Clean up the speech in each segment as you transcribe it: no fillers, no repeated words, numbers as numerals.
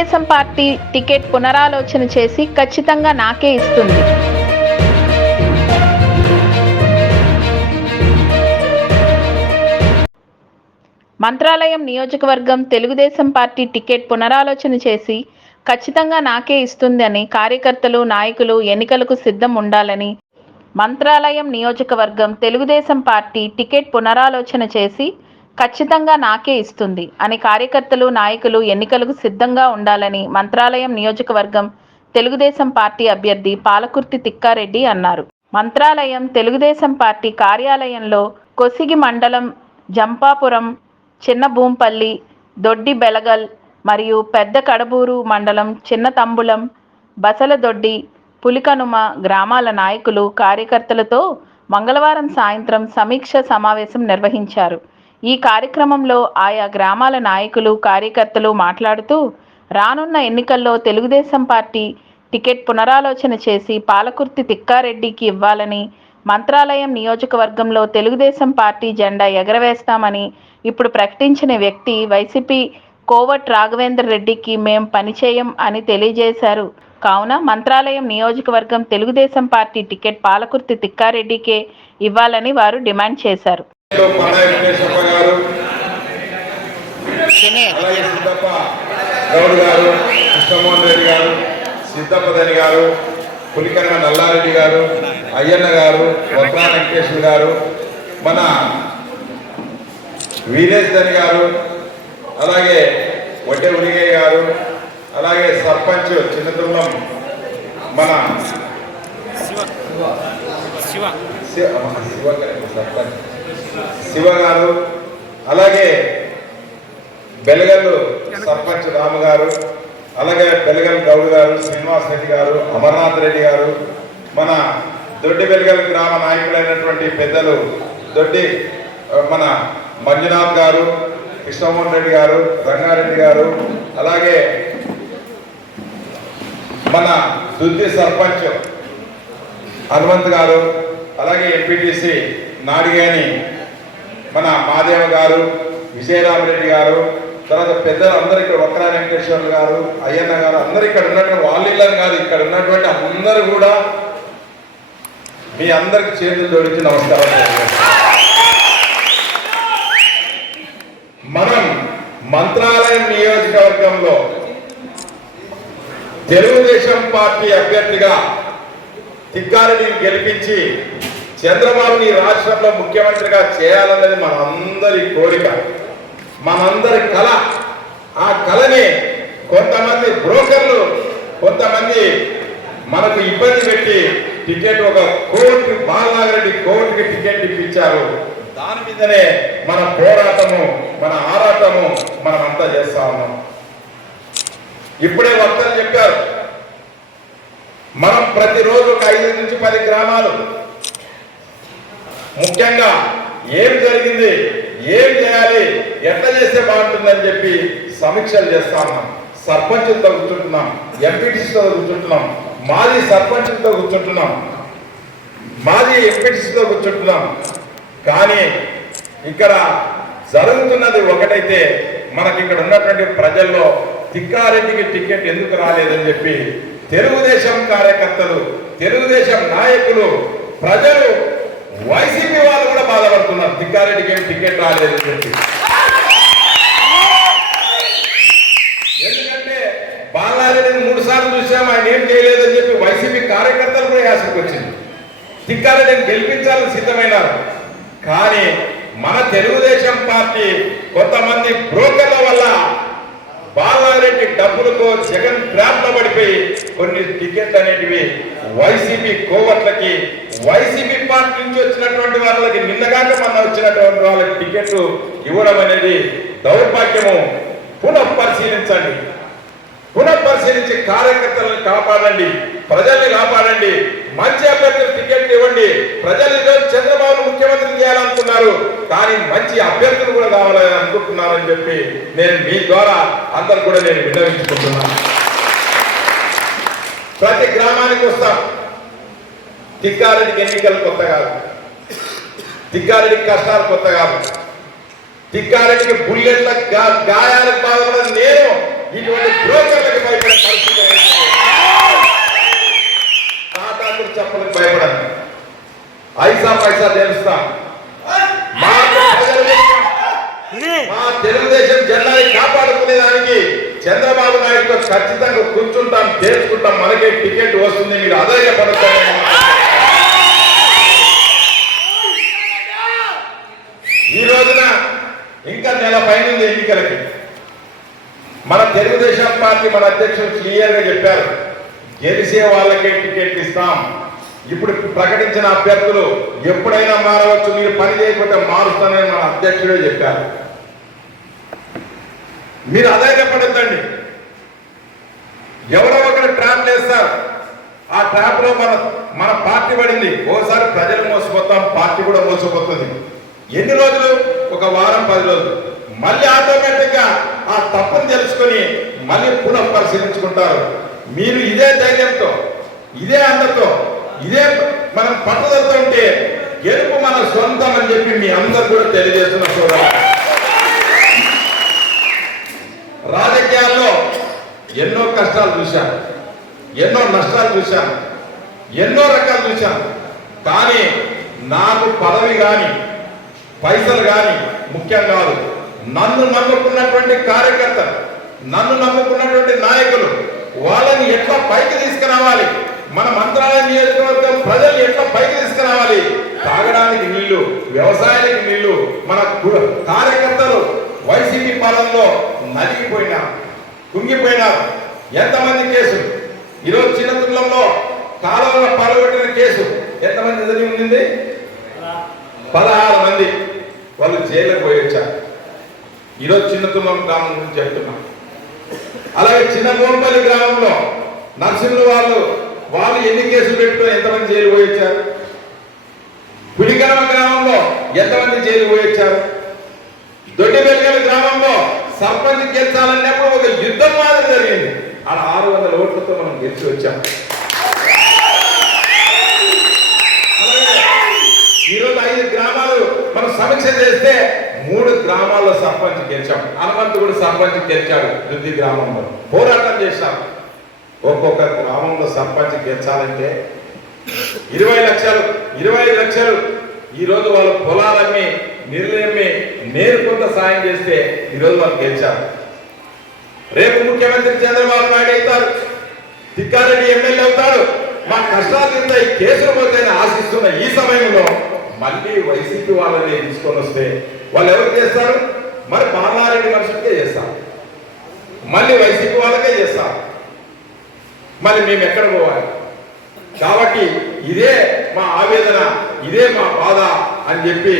Telugu Desam party ticket పునరాలోచన చేసి ఖచ్చితంగా నాకే ఇస్తుంది. మంత్రాలయం నియోజకవర్గం తెలుగుదేశం పార్టీ టికెట్ పునరాలోచన చేసి ఖచ్చితంగా నాకే ఇస్తుంది అని కార్యకర్తలు, నాయకులు ఎన్నికలకు సిద్ధం ఉండాలని, మంత్రాలయం నియోజకవర్గం తెలుగుదేశం పార్టీ టికెట్ పునరాలోచన చేసి ఖచ్చితంగా నాకే ఇస్తుంది అని కార్యకర్తలు, నాయకులు ఎన్నికలకు సిద్ధంగా ఉండాలని మంత్రాలయం నియోజకవర్గం తెలుగుదేశం పార్టీ అభ్యర్థి పాలకుర్తి తిక్కారెడ్డి అన్నారు. మంత్రాలయం తెలుగుదేశం పార్టీ కార్యాలయంలో కొసిగి మండలం జంపాపురం, చిన్న భూంపల్లి, దొడ్డి బెలగల్ మరియు పెద్ద కడబూరు మండలం చిన్న తంబులం, బసలదొడ్డి, పులికనుమ గ్రామాల నాయకులు, కార్యకర్తలతో మంగళవారం సాయంత్రం సమీక్ష సమావేశం నిర్వహించారు. ఈ కార్యక్రమంలో ఆయా గ్రామాల నాయకులు, కార్యకర్తలు మాట్లాడుతూ రానున్న ఎన్నికల్లో తెలుగుదేశం పార్టీ టికెట్ పునరాలోచన చేసి పాలకుర్తి తిక్కారెడ్డికి ఇవ్వాలని, మంత్రాలయం నియోజకవర్గంలో తెలుగుదేశం పార్టీ జెండా ఎగరవేస్తామని ఇప్పుడు ప్రకటించిన వ్యక్తి వైసీపీ కోవట్ రాఘవేందర్ రెడ్డికి మేం పనిచేయం అని తెలియజేశారు. కావున మంత్రాలయం నియోజకవర్గం తెలుగుదేశం పార్టీ టికెట్ పాలకుర్తి తిక్కారెడ్డికే ఇవ్వాలని వారు డిమాండ్ చేశారు. సిద్ధపదని గారు, పులికరణ నల్లారెడ్డి గారు, అయ్యన్న గారు, వక్రా వెంకటేశ్వర గారు, మన వీరేష్ ధని గారు, అలాగే వడ్డే ఉలిగయ్య గారు, అలాగే సర్పంచ్ చిన్నతుల్లం మన శివ గారు, అలాగే బెలగల్లు సర్పంచ్ రాము గారు, అలాగే బెలగల్ గౌడ్ గారు, శ్రీనివాస్ రెడ్డి గారు, అమర్నాథ్ రెడ్డి గారు, మన దొడ్డి బెలగల్ గ్రామ నాయకులైనటువంటి పెద్దలు దొడ్డి మన మంజునాథ్ గారు, కృష్ణమోహన్ రెడ్డి గారు, రంగారెడ్డి గారు, అలాగే మన దుద్ది సర్పంచ్ హనుమంత్ గారు, అలాగే ఎంపీటీసీ నాడిగాని మన మాదేవ గారు, విజయరామరెడ్డి గారు, తర్వాత పెద్దలు అందరూ ఇక్కడ వక్రా వెంకటేశ్వర్లు గారు, అయ్యన్న గారు, అందరూ ఇక్కడ ఉన్నటువంటి వాళ్ళని కాదు, ఇక్కడ ఉన్నటువంటి అందరూ కూడా మీ అందరికి చేతులు జోడించి నమస్కారం. మనం మంత్రాలయం నియోజకవర్గంలో తెలుగుదేశం పార్టీ అభ్యర్థిగా తిక్కారెడ్డిని గెలిపించి చంద్రబాబుని రాష్ట్రంలో ముఖ్యమంత్రిగా చేయాలన్నది మనందరి కోరిక, మనందరి కళ. ఆ కళని కొంతమంది బ్రోకర్లు, కొంతమంది మనకు ఇబ్బంది పెట్టి టికెట్ ఒక కోర్టు బాలనాగిరెడ్డి కోర్టుకి టికెట్ ఇప్పించారు. దాని మీదనే మన పోరాటము, మన ఆరాటము మనమంతా చేస్తా ఉన్నాం. ఇప్పుడే వక్తలు చెప్పారు, మనం ప్రతిరోజు ఒక 5 నుంచి 10 గ్రామాలు ముఖ్యంగా ఏం జరిగింది, ఏం చేయాలి, ఎట్లా చేస్తే బాగుంటుందని చెప్పి సమీక్షలు చేస్తా ఉన్నాం. సర్పంచులతో కూర్చుంటున్నాం, ఎంపీటీసీతో కూర్చుంటున్నాం, మాజీ సర్పంచులతో కూర్చుంటున్నాం, మాజీ ఎంపీటీసీతో కూర్చుంటున్నాం. కానీ ఇక్కడ జరుగుతున్నది ఒకటైతే, మనకి ఇక్కడ ఉన్నటువంటి ప్రజల్లో తిక్కారెడ్డికి టికెట్ ఎందుకు రాలేదని చెప్పి తెలుగుదేశం కార్యకర్తలు, తెలుగుదేశం నాయకులు, ప్రజలు, వైసీపీ వాళ్ళు కూడా బాధపడుతున్నారు, తిక్కారెడ్డికి ఏం టికెట్ రాలేదని చెప్పి. ఎందుకంటే బాలారెడ్డిని 3 సార్లు చూసాం, ఆయన ఏం చేయలేదని చెప్పి వైసీపీ కార్యకర్తలు కూడా యాసకు వచ్చింది. తిక్కారెడ్డిని గెలిపించాలని సిద్ధమైనారు. కానీ మన తెలుగుదేశం పార్టీ కొంతమంది బ్రోకర్ల వల్ల బాలారెడ్డి డబ్బులతో జగన్ ట్రాప్ లో పడిపోయి కొన్ని టికెట్లు అనేటివి వైసీపీ కోవట్లకి, వైసీపీ పార్టీ నుంచి వచ్చినటువంటి వాళ్ళకి, నిన్నగాక మన వచ్చినటువంటి వాళ్ళకి టికెట్లు ఇవ్వడం అనేది దౌర్భాగ్యము. పునఃపరిశీలించండి, పునఃపరిశీలించి కార్యకర్తలను కాపాడండి, ప్రజల్ని కాపాడండి, మంచి అభ్యర్థులు టికెట్లు ఇవ్వండి. ప్రజలు ఈరోజు చంద్రబాబు ముఖ్యమంత్రి చేయాలనుకున్నారు, కానీ మంచి అభ్యర్థులు కూడా కావాలని అనుకుంటున్నారని చెప్పి నేను మీ ద్వారా అందరు కూడా నేను విన్నవించుకుంటున్నాను. ప్రతి గ్రామానికి వస్తాం. తిక్కారెడ్డికి ఎన్నికలు కొత్త కాదు, తిక్కారెడ్డికి కష్టాలు కొత్త కాదు, తిక్కారెడ్డికి బుల్లెట్ల గాయాలకు బాధపడని నేను ఇటువంటి బ్రోకర్లకు భయపడే పరిస్థితి తాతాకులు చెప్పలకు భయపడను. ఐసా పైసా తెలుస్తాం. మా తెలుగుదేశం జెండాని కాపాడుకునేదానికి చంద్రబాబు నాయుడుతో ఖచ్చితంగా కూర్చుంటాం, తేల్చుకుంటాం. మనకే టికెట్ వస్తుంది, మీరు అధైర్యపడతారు. ఈ రోజున ఇంకా నెల పైన ఎన్నికలకి మన తెలుగుదేశం పార్టీ మన అధ్యక్షులు క్లియర్ గా చెప్పారు, గెలిచే వాళ్ళకే టికెట్ ఇస్తాం. ఇప్పుడు ప్రకటించిన అభ్యర్థులు ఎప్పుడైనా మారవచ్చు, మీరు పని చేయకపోతే మారుస్తానని మన అధ్యక్షుడే చెప్పారు. మీరు అధైర్యపడద్దండి. ఎవరో ఒకరు ట్రాప్ వేస్తారు, ఆ ట్రాప్ లో మన పార్టీ పడింది. ఓసారి ప్రజలు మోసపోతాం, పార్టీ కూడా మోసపోతుంది. ఎన్ని రోజులు? ఒక వారం 10 రోజులు. మళ్ళీ ఆటోమేటిక్ గా ఆ తప్పును తెలుసుకొని మళ్ళీ పునః పరిశీలించుకుంటారు. మీరు ఇదే ధైర్యంతో, ఇదే అండతో, ఇదే మనం పట్టుదలతో ఉంటే గెలుపు మన సొంతం అని చెప్పి మీ అందరూ కూడా తెలియజేస్తున్న సోదరు. రాజకీయాల్లో ఎన్నో కష్టాలు చూశాను, ఎన్నో నష్టాలు చూశాను, ఎన్నో రకాలు చూశాను. కానీ నాకు పదవి కానీ పైసలు కానీ ముఖ్యం కాదు. నన్ను నమ్ముకున్నటువంటి కార్యకర్తలు, నన్ను నమ్ముకున్నటువంటి నాయకులు, వాళ్ళని ఎట్లా పైకి తీసుకురావాలి, మన మంత్రాలయ నియోజకవర్గం ప్రజల్ని ఎట్లా పైకి తీసుకురావాలి, తాగడానికి నీళ్లు, వ్యవసాయానికి నీళ్లు. మన కార్యకర్తలు వైసీపీ పాలనలో నలిగిపోయినారు, కుంగిపోయినారు. ఎంతమంది కేసులు ఈరోజు చిన్నతుల్లంలో కాలంలో పాల్గొట్టిన కేసు ఎంతమంది ఉంది? 16 మంది వాళ్ళు జైలుకు పోయి వచ్చారు. ఈరోజు చిన్నతుల్లం గ్రామం గురించి చెప్తున్నాం. అలాగే చిన్న గోంపల్లి గ్రామంలో నర్సింహులు వాళ్ళు ఎన్ని కేసులు పెట్టుకుని ఎంతమంది జైలు పోయి వచ్చారు? పులికరమ గ్రామంలో ఎంతమంది జైలు పోయి వచ్చారు? దొడ్డిబెల్గల గ్రామంలో సర్పంచ్ గెలిచాలన్నప్పుడు ఒక యుద్ధం మాదిరి జరిగింది. అలా 600 ఓట్లతో మనం గెలిచి వచ్చాం. ఈరోజు 5 గ్రామాలు మనం సమీక్ష చేస్తే 3 గ్రామాల్లో సర్పంచ్ గెలిచాం. హనుమంతుడు సర్పంచ్ గెలిచాడు. దుద్ది గ్రామంలో పోరాటం చేశాం. ఒక్కొక్క గ్రామంలో సర్పంచ్ గెలిచాలంటే 20 లక్షలు 25 లక్షలు. ఈరోజు వాళ్ళు పొలాలమ్మి నీళ్ళమ్మి నేర్కొంత సాయం చేస్తే ఈరోజు వాళ్ళు గెలిచారు. రేపు ముఖ్యమంత్రి చంద్రబాబు నాయుడు అవుతారు, తిక్కారెడ్డి ఎమ్మెల్యే అవుతాడు. మా కష్టాలు ఇంత ఈ కేసులు పోతేనే ఆశిస్తున్న ఈ సమయంలో మళ్ళీ వైసీపీ వాళ్ళని తీసుకొని వస్తే వాళ్ళు ఎవరు చేస్తారు? మరి బాలారెడ్డి మనుషులకే చేస్తారు, మళ్ళీ వైసీపీ వాళ్ళకే చేస్తారు. మరి మేము ఎక్కడ పోవాలి? కాబట్టి ఇదే మా ఆవేదన, ఇదే మా బాధ అని చెప్పి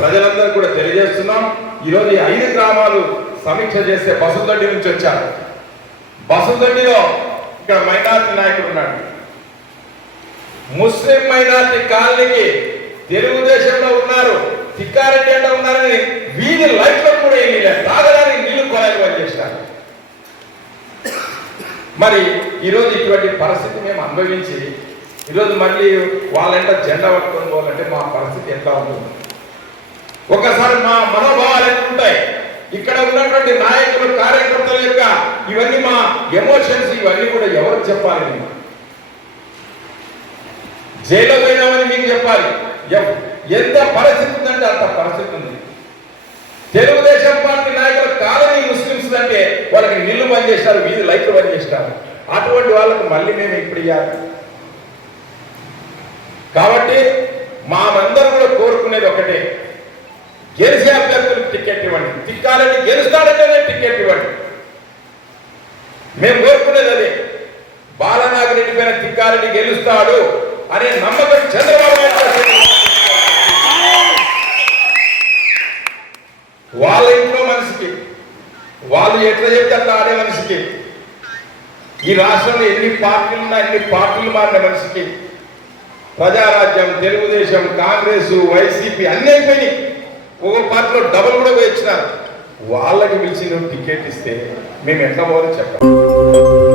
ప్రజలందరూ కూడా తెలియజేస్తున్నాం. ఈరోజు ఈ 5 గ్రామాలు సమీక్ష చేస్తే బసుదొడ్డి నుంచి వచ్చారు. బసుదొడ్డిలో ఇక్కడ మైనార్టీ నాయకుడు ఉన్నాడు. ముస్లిం మైనార్టీ కాలనీకి తెలుగుదేశంలో ఉన్నారు, తిక్కారెడ్డి అంటే ఉన్నారని వీధి లైట్లో కూడా తాగడానికి నీళ్లు కొలాయి పనిచేస్తారు. మరి ఈరోజు ఇటువంటి పరిస్థితి మేము అనుభవించి ఈరోజు మళ్ళీ వాళ్ళంట జెండా పట్టుకొని పోవాలంటే మా పరిస్థితి ఎట్లా ఉంటుంది? ఒకసారి మా మనోభావాలు ఎట్లుంటాయి? ఇక్కడ ఉన్నటువంటి నాయకులు కార్యకర్తల యొక్క ఇవన్నీ మా ఎమోషన్స్, ఇవన్నీ కూడా ఎవరు చెప్పాలి? జైల్లో పోయినామని మీకు చెప్పాలి. ఎంత పరిస్థితి ఉందంటే అంత పరిస్థితి ఉంది. తెలుగుదేశం పార్టీ నాయకులు కాలనీ ముస్లింస్ అంటే వాళ్ళకి నీళ్లు బంద్ చేస్తారు, వీధి లైట్లు బంద్ చేస్తారు. అటువంటి వాళ్ళకు మళ్ళీ మేము ఇప్పుడు ఇవ్వాలి. కాబట్టి మామందరూ కూడా కోరుకునేది ఒకటే, గెలిచే అభ్యర్థులకు టికెట్ ఇవ్వండి. తిక్కారెడ్డి గెలుస్తాడంటేనే టికెట్ ఇవ్వండి. మేము కోరుకునేది అదే. బాలనాగిరెడ్డి పైన తిక్కారెడ్డి గెలుస్తాడు అనే నమ్మకం చంద్రబాబు నాయుడు వాళ్ళ ఇంట్లో మనిషికి, వాళ్ళు ఎట్లా చెప్తే అట్లా ఆడే మనిషికి, ఈ రాష్ట్రంలో ఎన్ని పార్టీలు ఉన్నా ఎన్ని పార్టీలు మారిన మనిషికి ప్రజారాజ్యం, తెలుగుదేశం, కాంగ్రెస్, వైసీపీ అన్ని అయిపోయినాయి. ఒక పార్టీలో డబుల్ కూడా వేయించినారు. వాళ్ళకి పిలిచి నువ్వు టికెట్ ఇస్తే మేము ఎట్లా పోవాలి చెప్పాలి?